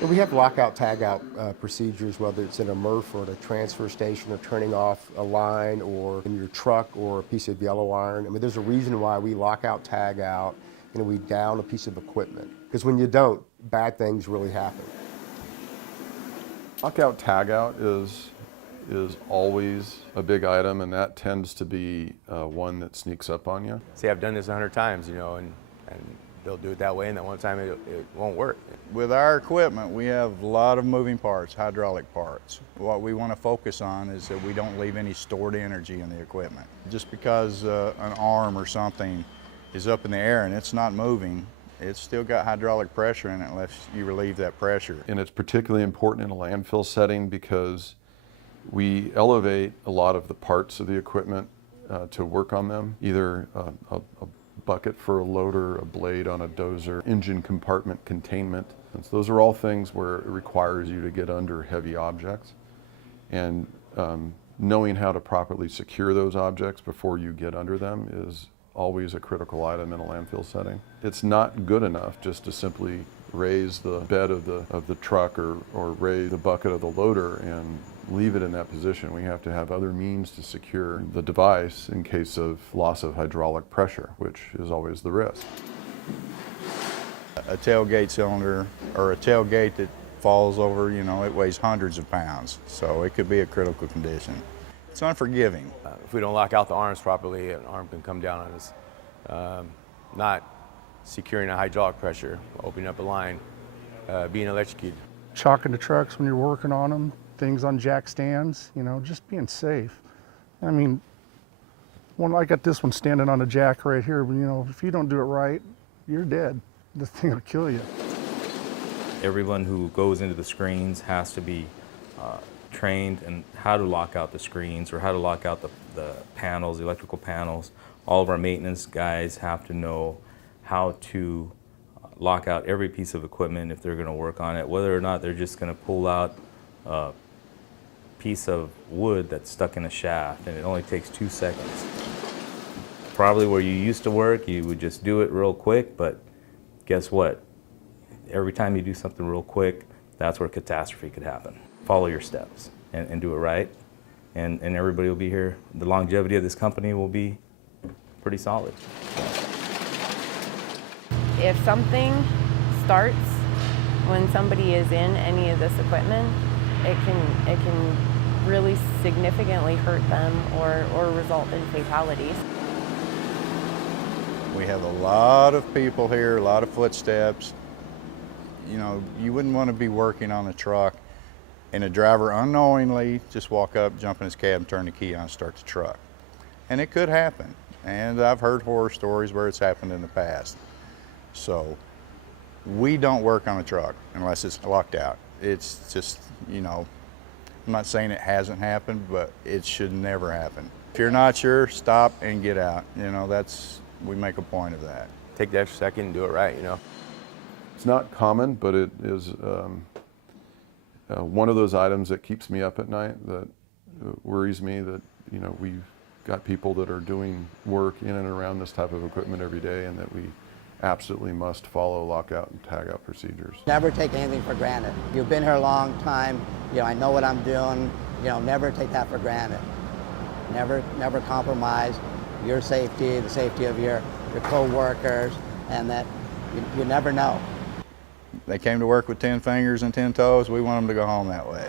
And we have lockout, tagout procedures, whether it's in a MRF or at a transfer station or turning off a line or in your truck or a piece of yellow iron. I mean, there's a reason why we lock out, tag out, and we down a piece of equipment. Because when you don't, bad things really happen. Lockout, tagout is always a big item, and that tends to be one that sneaks up on you. See, I've done this 100 times, you know, and they'll do it that way, and that one time it won't work. With our equipment, we have a lot of moving parts, hydraulic parts. What we want to focus on is that we don't leave any stored energy in the equipment. Just because an arm or something is up in the air and it's not moving, it's still got hydraulic pressure in it unless you relieve that pressure. And it's particularly important in a landfill setting because we elevate a lot of the parts of the equipment to work on them, either a bucket for a loader, a blade on a dozer, engine compartment containment. And so those are all things where it requires you to get under heavy objects. And knowing how to properly secure those objects before you get under them is always a critical item in a landfill setting. It's not good enough just to simply raise the bed of the truck or raise the bucket of the loader and leave it in that position. We have to have other means to secure the device in case of loss of hydraulic pressure, which is always the risk. A tailgate cylinder or a tailgate that falls over, you know, it weighs hundreds of pounds, so it could be a critical condition. It's unforgiving. If we don't lock out the arms properly, an arm can come down on us. Not securing a hydraulic pressure, opening up a line, being electrocuted. Chalking the trucks when you're working on them, things on jack stands, you know, just being safe. I mean, I got this one standing on a jack right here, but you know, if you don't do it right, you're dead. The thing will kill you. Everyone who goes into the screens has to be trained in how to lock out the screens or how to lock out the panels, the electrical panels. All of our maintenance guys have to know how to lock out every piece of equipment if they're going to work on it, whether or not they're just going to pull out a piece of wood that's stuck in a shaft and it only takes 2 seconds. Probably where you used to work, you would just do it real quick, but guess what? Every time you do something real quick, that's where catastrophe could happen. Follow your steps and do it right, and everybody will be here. The longevity of this company will be pretty solid. If something starts when somebody is in any of this equipment, it can really significantly hurt them or result in fatalities. We have a lot of people here, a lot of footsteps. You know, you wouldn't want to be working on a truck and a driver unknowingly just walk up, jump in his cab, turn the key on, and start the truck. And it could happen. And I've heard horror stories where it's happened in the past. So we don't work on a truck unless it's locked out. It's just, you know, I'm not saying it hasn't happened, but it should never happen. If you're not sure, stop and get out. You know, we make a point of that. Take the extra second and do it right, you know. It's not common, but it is one of those items that keeps me up at night, that worries me that, you know, we've got people that are doing work in and around this type of equipment every day, and that we absolutely must follow lockout and tagout procedures. Never take anything for granted. You've been here a long time, you know, I know what I'm doing, you know, never take that for granted. Never compromise your safety, the safety of your co-workers, and that you never know. They came to work with 10 fingers and 10 toes, we want them to go home that way.